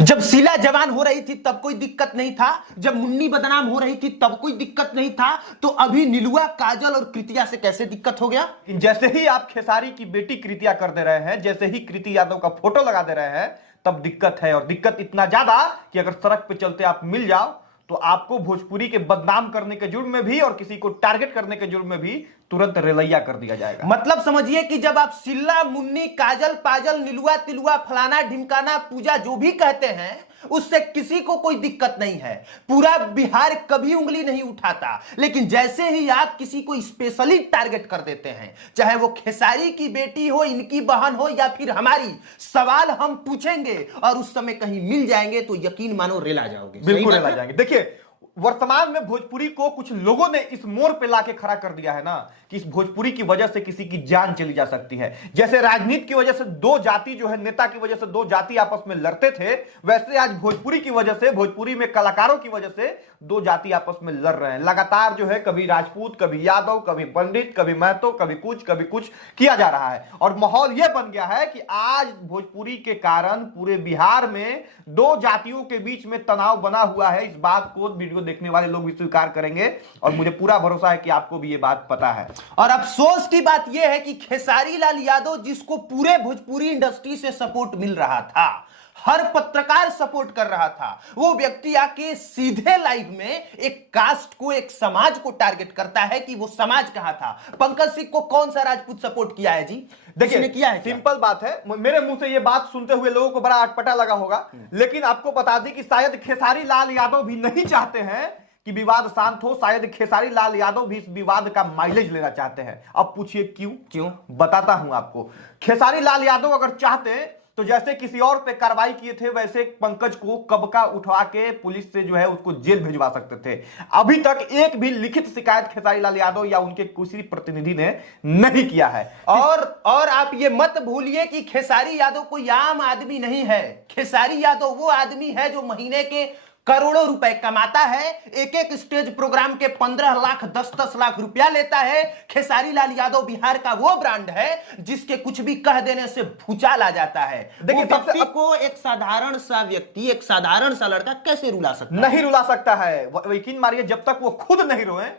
जब शीला जवान हो रही थी तब कोई दिक्कत नहीं था, जब मुन्नी बदनाम हो रही थी तब कोई दिक्कत नहीं था, तो अभी नीलुआ, काजल और कृतिया से कैसे दिक्कत हो गया? जैसे ही आप खेसारी की बेटी कृतिया कर दे रहे हैं, जैसे ही कृति यादव का फोटो लगा दे रहे हैं, तब दिक्कत है। और दिक्कत इतना ज्यादा कि अगर सड़क पे चलते आप मिल जाओ तो आपको भोजपुरी के बदनाम करने के जुर्म में भी और किसी को टारगेट करने के जुर्म में भी तुरंत रेलैया कर दिया जाएगा। मतलब समझिए कि जब आप सिल्ला, मुन्नी, काजल, पाजल, नीलुआ, तिलुआ, फलाना ढिमकाना, पूजा जो भी कहते हैं, उससे किसी को कोई दिक्कत नहीं है। पूरा बिहार कभी उंगली नहीं उठाता। लेकिन जैसे ही आप किसी को स्पेशली टारगेट कर देते हैं, चाहे वो खेसारी की बेटी हो, इनकी बहन हो या फिर हमारी, सवाल हम पूछेंगे और उस समय कहीं मिल जाएंगे तो यकीन मानो रेला जाओगे। बिल्कुल रेला जाएंगे। देखिए, वर्तमान में भोजपुरी को कुछ लोगों ने इस मोड़ पे लाके खड़ा कर दिया है ना कि इस भोजपुरी की वजह से किसी की जान चली जा सकती है। जैसे राजनीति की वजह से दो जाति जो है, नेता की वजह से दो जाति आपस में लड़ते थे, वैसे आज भोजपुरी की वजह से, भोजपुरी में कलाकारों की वजह से दो जाति आपस में लड़ रहे हैं। लगातार जो है कभी राजपूत, कभी यादव, कभी पंडित, कभी महतो, कभी कुछ किया जा रहा है। और माहौल यह बन गया है कि आज भोजपुरी के कारण पूरे बिहार में दो जातियों के बीच में तनाव बना हुआ है। इस बात को वीडियो देखने वाले लोग भी स्वीकार करेंगे और मुझे पूरा भरोसा है कि आपको भी ये बात पता है। और अफसोस की बात यह है कि खेसारी लाल यादव, जिसको पूरे भोजपुरी इंडस्ट्री से सपोर्ट मिल रहा था, हर पत्रकार सपोर्ट कर रहा था, वो व्यक्ति आके सीधे लाइव में एक कास्ट को, एक समाज को टारगेट करता है कि वो समाज कहां था। पंकज सिंह को कौन सा राजपूत सपोर्ट किया है जी? देखिए, किया है? सिंपल बात है, मेरे मुंह से ये बात सुनते हुए लोगों को बड़ा अटपटा लगा होगा, लेकिन आपको बता दें कि शायद खेसारी लाल यादव भी नहीं चाहते हैं कि विवाद शांत हो। शायद खेसारी लाल यादव भी इस विवाद का माइलेज लेना चाहते हैं। अब पूछिए क्यों? बताता हूं आपको। खेसारी लाल यादव अगर चाहते तो जैसे किसी और पे कार्रवाई किए थे, वैसे पंकज को कब का उठवा के पुलिस से जो है उसको जेल भिजवा सकते थे। अभी तक एक भी लिखित शिकायत खेसारी लाल यादव या उनके किसी प्रतिनिधि ने नहीं किया है। और आप ये मत भूलिए कि खेसारी यादव कोई आम आदमी नहीं है। खेसारी यादव वो आदमी है जो महीने के करोड़ों रुपए कमाता है, एक एक स्टेज प्रोग्राम के 15 लाख 10-10 लाख रुपया लेता है। खेसारी लाल यादव बिहार का वो ब्रांड है जिसके कुछ भी कह देने से भूचाल आ जाता है। देखिए, व्यक्ति को एक साधारण सा व्यक्ति, एक साधारण सा लड़का कैसे रुला सकता है? नहीं रुला सकता है। यकीन मारिए, जब तक वो खुद नहीं रोए,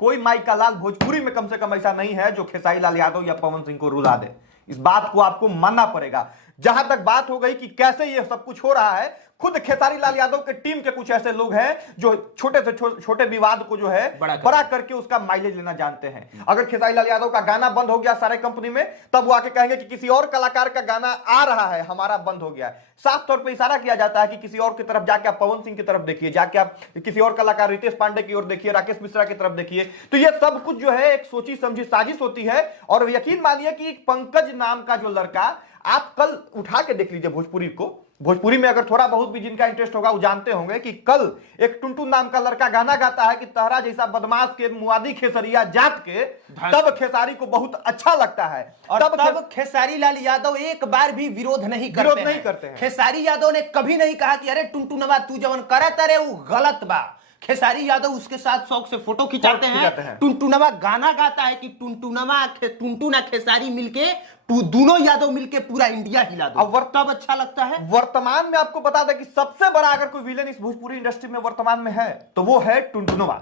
कोई माई का लाल भोजपुरी में कम से कम ऐसा नहीं है जो खेसारी लाल यादव या पवन सिंह को रुला दे। इस बात को आपको मानना पड़ेगा। जहां तक बात हो गई कि कैसे ये सब कुछ हो रहा है, खुद खेसारी लाल यादव के टीम के कुछ ऐसे लोग हैं जो छोटे से छोटे विवाद को जो है बड़ा करके उसका माइलेज लेना जानते हैं। अगर खेसारी लाल यादव का गाना बंद हो गया सारे कंपनी में, तब वो आके कहेंगे कि किसी और कलाकार का गाना आ रहा है, हमारा बंद हो गया। साफ तौर पे इशारा किया जाता है कि किसी और की तरफ जाके आप पवन सिंह की तरफ देखिए, जाके आप किसी और कलाकार रितेश पांडे की ओर देखिए, राकेश मिश्रा की तरफ देखिए। तो ये सब कुछ जो है एक सोची समझी साजिश होती है। और यकीन मानिए कि पंकज नाम का जो लड़का, आप कल उठा के देख लीजिए भोजपुरी को। भोजपुरी में अगर थोड़ा बहुत भी जिनका इंटरेस्ट होगा वो जानते होंगे कि कल एक टुनटुन नाम का लड़का गाना गाता है कि तहरा जैसा बदमाश के मुआदी खेसरिया जात के, तब खेसारी को बहुत अच्छा लगता है। और तब खेसारी लाल यादव एक बार भी विरोध नहीं करते हैं। खेसारी यादव ने कभी नहीं कहा कि अरे टुनटुनवा तू जवन करत अरे वो गलत बा। खेसारी यादव उसके साथ शौक से फोटो खिंचाते हैं। टुनटुनवा गाना गाता है कि टुनटुना खेसारी मिलके, दोनों यादव मिलके पूरा इंडिया हिला दो। अब तब अच्छा लगता है। वर्तमान में आपको बता दें कि सबसे बड़ा अगर कोई विलेन इस भोजपुरी इंडस्ट्री में वर्तमान में है तो वो है टुनटुनवा।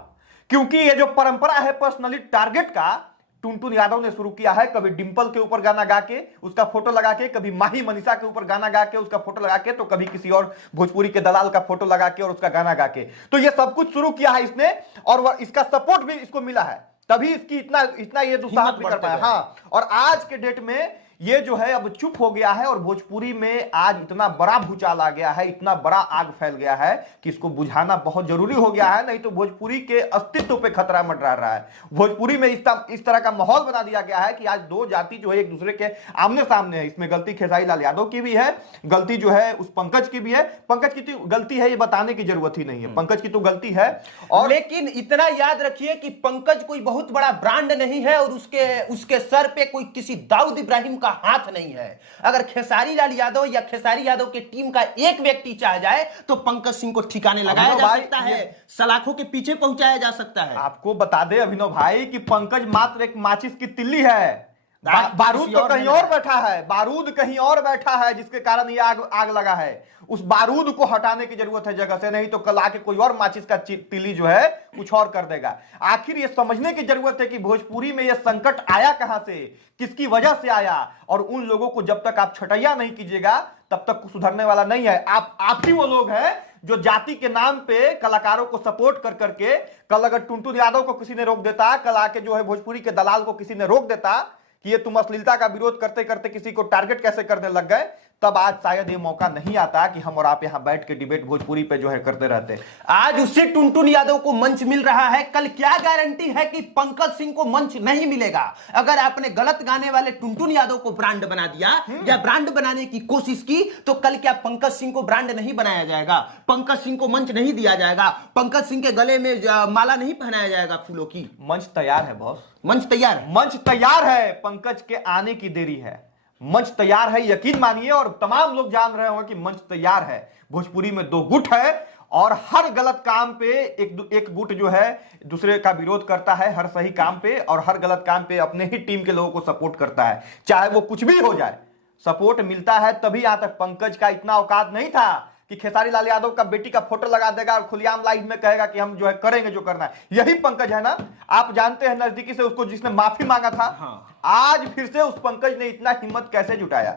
क्योंकि ये जो परंपरा है पर्सनली टारगेट का, टुनटुन यादव ने शुरू किया है। कभी डिंपल के ऊपर गाना गा के उसका फोटो लगा के, कभी माही मनीषा के ऊपर गाना गा के उसका फोटो लगा के, तो कभी किसी और भोजपुरी के दलाल का फोटो लगा के और उसका गाना गा के। तो ये सब कुछ शुरू किया है इसने, और इसका सपोर्ट भी इसको मिला है, तभी इसकी इतना ये दुस्साहस भी कर पाया। हाँ, और आज के डेट में ये जो है अब चुप हो गया है और भोजपुरी में आज इतना बड़ा भूचाल आ गया है, इतना बड़ा आग फैल गया है कि इसको बुझाना बहुत जरूरी हो गया है। नहीं तो भोजपुरी के अस्तित्व पे खतरा मंडरा रहा है। भोजपुरी में इस तरह का माहौल बना दिया गया है कि आज दो जाति जो है एक दूसरे के आमने सामने है। इसमें गलती खेसारी लाल यादव की भी है, गलती जो है उस पंकज की भी है। पंकज की तो गलती है ये बताने की जरूरत ही नहीं है, पंकज की तो गलती है। और लेकिन इतना याद रखिए कि पंकज कोई बहुत बड़ा ब्रांड नहीं है और उसके सर पे कोई किसी दाऊद इब्राहिम हाथ नहीं है। अगर खेसारी लाल यादव या खेसारी यादव के टीम का एक व्यक्ति चाह जाए तो पंकज सिंह को ठिकाने लगाया जा सकता है, सलाखों के पीछे पहुंचाया जा सकता है। आपको बता दे अभिनव भाई कि पंकज मात्र एक माचिस की तिल्ली है। बारूद तो कहीं और बैठा है, बारूद कहीं और बैठा है जिसके कारण ये आग लगा है। उस बारूद को हटाने की जरूरत है जगह से, नहीं तो कल आके कोई और माचिस का तीली जो है कुछ और कर देगा। आखिर ये समझने की जरूरत है कि भोजपुरी में ये संकट आया कहां से, किसकी वजह से आया, और उन लोगों को जब तक आप छटैया नहीं कीजिएगा तब तक सुधरने वाला नहीं है। आप ही वो लोग हैं जो जाति के नाम पे कलाकारों को सपोर्ट कर करके, कल अगर टुनटुन यादव को किसी ने रोक देता, कल आके जो है भोजपुरी के दलाल को किसी ने रोक देता कि ये तुम अश्लीलता का विरोध करते करते किसी को टारगेट कैसे करने लग गए, तब आज शायद ये मौका नहीं आता कि हम और आप यहां बैठ के डिबेट भोजपुरी पे जो है करते रहते। आज उससे टुनटुन यादव को मंच मिल रहा है, कल क्या गारंटी है कि पंकज सिंह को मंच नहीं मिलेगा। अगर आपने गलत गाने वाले टुनटुन यादव को ब्रांड बना दिया या ब्रांड बनाने की कोशिश की, तो कल क्या पंकज सिंह को ब्रांड नहीं बनाया जाएगा, पंकज सिंह को मंच नहीं दिया जाएगा, पंकज सिंह के गले में माला नहीं पहनाया जाएगा फूलों की। मंच तैयार है बॉस, मंच तैयार है, मंच तैयार है, पंकज के आने की देरी है। मंच तैयार है, यकीन मानिए, और तमाम लोग जान रहे होंगे कि मंच तैयार है। भोजपुरी में दो गुट है और हर गलत काम पे एक गुट जो है दूसरे का विरोध करता है, हर सही काम पे और हर गलत काम पे अपने ही टीम के लोगों को सपोर्ट करता है, चाहे वो कुछ भी हो जाए। सपोर्ट मिलता है तभी। यहां तक पंकज का इतना औकात नहीं था कि खेसारी लाल यादव का बेटी का फोटो लगा देगा और खुलेआम लाइव में कहेगा कि हम जो है करेंगे जो करना है। यही पंकज है ना, आप जानते हैं नजदीकी से उसको, जिसने माफी मांगा था। हाँ। आज फिर से उस पंकज ने इतना हिम्मत कैसे जुटाया,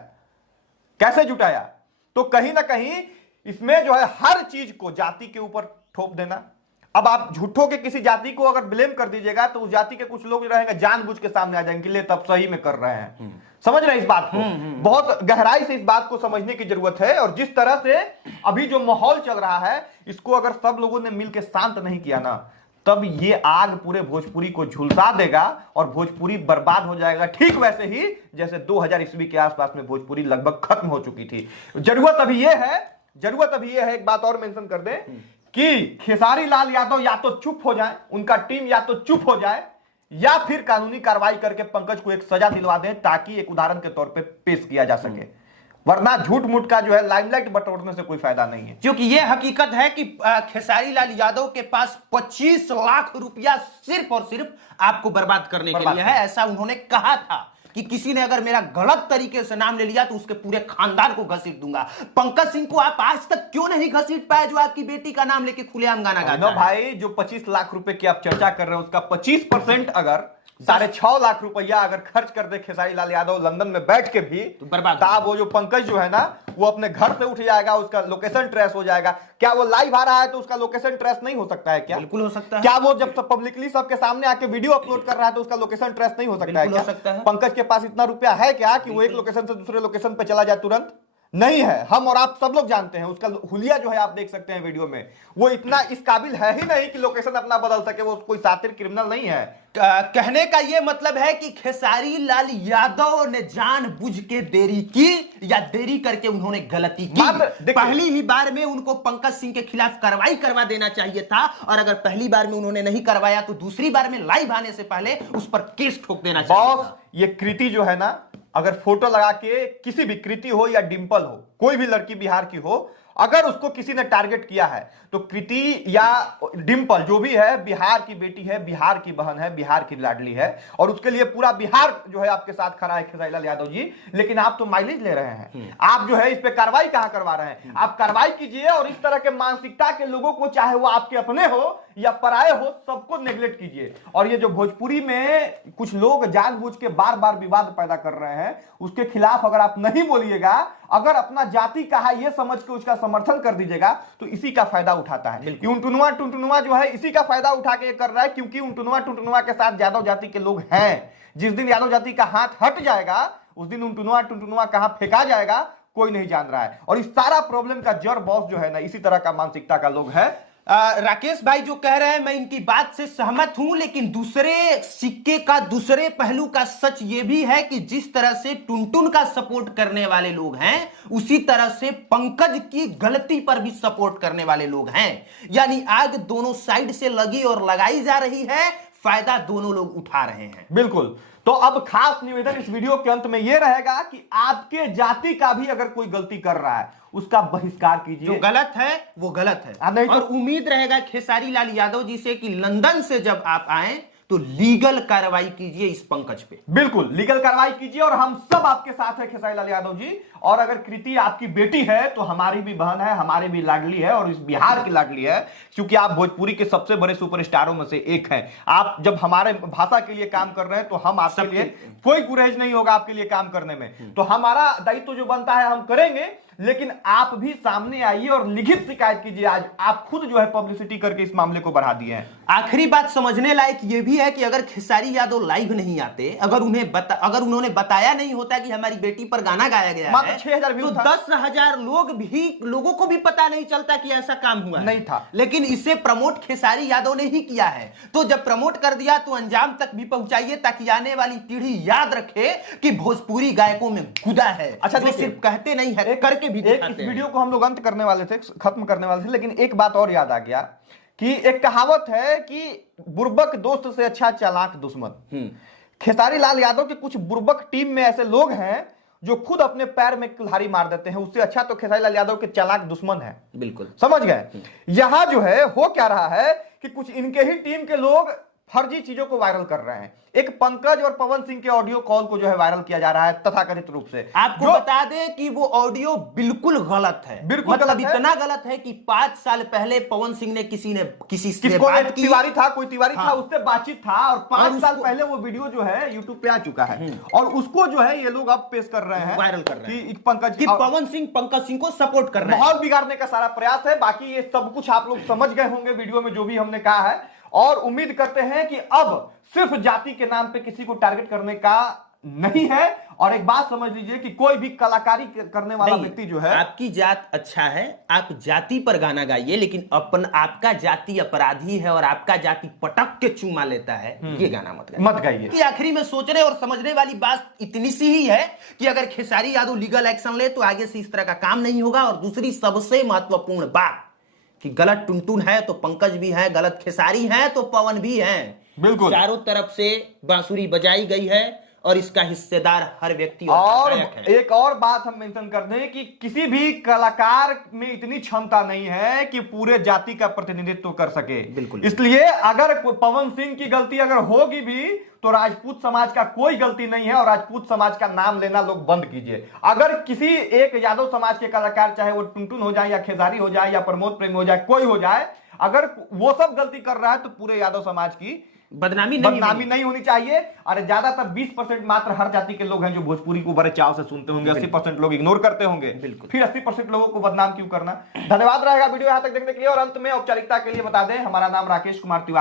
कैसे जुटाया? तो कहीं ना कहीं इसमें जो है हर चीज को जाति के ऊपर थोप देना। अब आप झूठों के किसी जाति को अगर ब्लेम कर दीजिएगा तो उस जाति के कुछ लोग रहेंगे जानबूझ के सामने आ जाएंगे, ले तब सही में कर रहे हैं। समझ रहे हैं इस बात को? बहुत गहराई से इस बात को समझने की जरूरत है। और जिस तरह से अभी जो माहौल चल रहा है, इसको अगर सब लोगों ने मिलकर शांत नहीं किया ना, तब ये आग पूरे भोजपुरी को झुलसा देगा और भोजपुरी बर्बाद हो जाएगा, ठीक वैसे ही जैसे 2000 ईस्वी के आसपास में भोजपुरी लगभग खत्म हो चुकी थी। जरूरत अभी यह है, एक बात और मेंशन कर दें कि खेसारी लाल यादव या तो चुप हो जाए, उनका टीम या तो चुप हो जाए, या फिर कानूनी कार्रवाई करके पंकज को एक सजा दिलवा दें, ताकि एक उदाहरण के तौर पे पेश किया जा सके। वरना झूठ मूठ का जो है लाइमलाइट बटोरने से कोई फायदा नहीं है। क्योंकि यह हकीकत है कि खेसारी लाल यादव के पास 25 लाख रुपया सिर्फ और सिर्फ आपको बर्बाद करने के लिए है। ऐसा उन्होंने कहा था कि किसी ने अगर मेरा गलत तरीके से नाम ले लिया तो उसके पूरे खानदान को घसीट दूंगा। पंकज सिंह को आप आज तक क्यों नहीं घसीट पाए, जो आपकी बेटी का नाम लेके खुलेआम गाना गाता है? भाई, जो 25 लाख रुपए की आप चर्चा कर रहे हैं, उसका 25% अगर 6.5 लाख रुपया अगर खर्च कर दे खेसारी लाल यादव लंदन में बैठ के भी, तो बर्बाद। वो जो पंकज जो है ना, वो अपने घर से उठ जाएगा, उसका लोकेशन ट्रेस हो जाएगा। क्या वो लाइव आ रहा है तो उसका लोकेशन ट्रेस नहीं हो सकता है क्या? बिल्कुल हो सकता है। क्या वो जब पब्लिकली सबके सामने आके वीडियो अपलोड कर रहा है तो उसका लोकेशन ट्रेस नहीं हो सकता है क्या? हो सकता है। पंकज के पास इतना रुपया है क्या कि वो एक लोकेशन से दूसरे लोकेशन पे चला जाए तुरंत? नहीं है। हम और आप सब लोग जानते हैं उसका हुलिया जो है, आप देख सकते हैं वीडियो में, वो इतना इस काबिल है ही नहीं कि लोकेशन अपना बदल सके। वो कोई सातिर क्रिमिनल नहीं है। कहने का यह मतलब है कि खेसारी लाल यादव ने जानबूझ के देरी की, या देरी करके उन्होंने गलती की। पहली ही बार में उनको पंकज सिंह के खिलाफ कार्रवाई करवा देना चाहिए था, और अगर पहली बार में उन्होंने नहीं करवाया तो दूसरी बार में लाइव आने से पहले उस पर केस ठोक देना चाहिए था। ये कृति जो है ना, अगर फोटो लगा के किसी भी कृति हो या डिंपल हो, कोई भी लड़की बिहार की हो, अगर उसको किसी ने टारगेट किया है तो कृति या डिंपल जो भी है बिहार की बेटी है, बिहार की बहन है, बिहार की लाडली है, और उसके लिए पूरा बिहार जो है आपके साथ खड़ा है खेसारी लाल यादव जी। लेकिन आप तो माइलेज ले रहे हैं, आप जो है इस पे कार्रवाई कहां करवा रहे हैं? आप कार्रवाई कीजिए और इस तरह के मानसिकता के लोगों को, चाहे वो आपके अपने हो या पराये हो, सबको नेग्लेक्ट कीजिए। और ये जो भोजपुरी में कुछ लोग जानबूझ के बार बार विवाद पैदा कर रहे हैं, उसके खिलाफ अगर आप नहीं बोलिएगा, अगर अपना जाति का है ये समझ के उसका समर्थन कर दीजिएगा, तो इसी का फायदा उठाता है। टुनटुनवा जो है इसी का फायदा उठा के कर रहा है, क्योंकि टुनटुनवा के साथ यादव जाति के लोग हैं। जिस दिन यादव जाति का हाथ हट जाएगा, उस दिन टुनटुनवा कहां फेंका जाएगा कोई नहीं जान रहा है। और इस सारा प्रॉब्लम का जड़ बॉस जो है ना, इसी तरह का मानसिकता का लोग है। राकेश भाई जो कह रहे हैं, मैं इनकी बात से सहमत हूं, लेकिन दूसरे सिक्के का दूसरे पहलू का सच यह भी है कि जिस तरह से टुनटुन का सपोर्ट करने वाले लोग हैं, उसी तरह से पंकज की गलती पर भी सपोर्ट करने वाले लोग हैं। यानी आग दोनों साइड से लगी और लगाई जा रही है, फायदा दोनों लोग उठा रहे हैं। बिल्कुल। तो अब खास निवेदन इस वीडियो के अंत में यह रहेगा कि आपके जाति का भी अगर कोई गलती कर रहा है, उसका बहिष्कार कीजिए। जो गलत है वो गलत है। नहीं तो और उम्मीद रहेगा खेसारी लाल यादव जी से कि लंदन से जब आप आए तो लीगल कार्रवाई कीजिए इस पंकज पे। बिल्कुल लीगल कार्रवाई कीजिए और हम सब आपके साथ हैं खेसारी लाल यादव जी। और अगर कृति आपकी बेटी है तो हमारी भी बहन है, हमारी भी लाडली है और इस बिहार की लाडली है, क्योंकि आप भोजपुरी के सबसे बड़े सुपरस्टारों में से एक हैं। आप जब हमारे भाषा के लिए काम कर रहे हैं तो हम आपके लिए कोई गुरेज नहीं होगा आपके लिए काम करने में। तो हमारा दायित्व जो बनता है हम करेंगे, लेकिन आप भी सामने आइए और लिखित शिकायत कीजिए। आज आप खुद जो है पब्लिसिटी करके इस मामले को बढ़ा दिए हैं। आखिरी बात समझने लायक यह भी है कि अगर खेसारी यादव लाइव नहीं आते, अगर उन्होंने बताया नहीं होता कि हमारी बेटी पर गाना गाया गया है, 6,000 तो 10,000 लोगों को भी पता नहीं चलता कि ऐसा काम हुआ है। नहीं था। लेकिन इसे प्रमोट खेसारी यादव ने ही किया है। तो जब प्रमोट कर दिया तो अंजाम तक भी पहुंचाइए, ताकि आने वाली पीढ़ी याद रखे कि भोजपुरी गायकों में खुदा है। अच्छा, जो सिर्फ कहते नहीं है, करके भी इस दिखाते हैं। वीडियो को हम लोग अंत करने वाले थे, खत्म करने वाले थे, लेकिन एक बात और याद आ गया कि एक कहावत है कि बुर्बक दोस्त से अच्छा चालाक दुश्मन। खेसारी लाल यादव के कुछ बुर्बक टीम में ऐसे लोग हैं जो खुद अपने पैर में कुल्हाड़ी मार देते हैं। उससे अच्छा तो खेसारी लाल यादव के चालाक दुश्मन है। बिल्कुल समझ गए। यहां जो है हो क्या रहा है कि कुछ इनके ही टीम के लोग फर्जी चीजों को वायरल कर रहे हैं। एक पंकज और पवन सिंह के ऑडियो कॉल को जो है वायरल किया जा रहा है तथाकथित रूप से। आपको बता दें कि वो ऑडियो बिल्कुल गलत है। बिल्कुल मतलब गलत है। इतना गलत है कि 5 साल पहले पवन सिंह ने किसी से किसको बात की। तिवारी था, कोई तिवारी हाँ। था, उससे बातचीत था और 5 साल पहले वो वीडियो जो है यूट्यूब पे आ चुका है और उसको जो है ये लोग अब पेश कर रहे हैं, वायरल कर रहे हैं कि पंकज कि पवन सिंह पंकज सिंह को सपोर्ट कर रहे हैं। माहौल बिगाड़ने का सारा प्रयास है। बाकी ये सब कुछ आप लोग समझ गए होंगे वीडियो में जो भी हमने कहा है, और उम्मीद करते हैं कि अब सिर्फ जाति के नाम पे किसी को टारगेट करने का नहीं है। और एक बात समझ लीजिए कि कोई भी कलाकारी करने वाला व्यक्ति जो है, आपकी जात अच्छा है, आप जाति पर गाना गाइए, लेकिन आपका जाति अपराधी है और आपका जाति पटक के चूमा लेता है, ये गाना मत गाइए। कि आखिरी में सोचने और समझने वाली बात इतनी सी ही है कि अगर खेसारी यादव लीगल एक्शन ले तो आगे से इस तरह का काम नहीं होगा। और दूसरी सबसे महत्वपूर्ण बात कि गलत टुनटुन है तो पंकज भी है, गलत खेसारी है तो पवन भी है। बिल्कुल चारों तरफ से बांसुरी बजाई गई है और इसका हिस्सेदार हर व्यक्ति और है। एक और बात हम मेंशन कर दें कि किसी भी कलाकार में इतनी क्षमता नहीं है कि पूरे जाति का प्रतिनिधित्व कर सके। बिल्कुल। इसलिए अगर पवन सिंह की गलती अगर होगी भी तो राजपूत समाज का कोई गलती नहीं है और राजपूत समाज का नाम लेना लोग बंद कीजिए। अगर किसी एक यादव समाज के कलाकार, चाहे वो टुनटुन हो जाए या खेसारी हो जाए या प्रमोद प्रेमी हो जाए, कोई हो जाए, अगर वो सब गलती कर रहा है तो पूरे यादव समाज की बदनामी नहीं होनी चाहिए। और ज्यादातर 20% मात्र हर जाति के लोग हैं जो भोजपुरी को बड़े चाव से सुनते होंगे, 80% लोग इग्नोर करते होंगे। बिल्कुल। फिर 80% लोगों को बदनाम क्यों करना। धन्यवाद रहेगा वीडियो यहां तक देखने के लिए। और अंत में औपचारिकता के लिए बता दें, हमारा नाम राकेश कुमार तिवारी।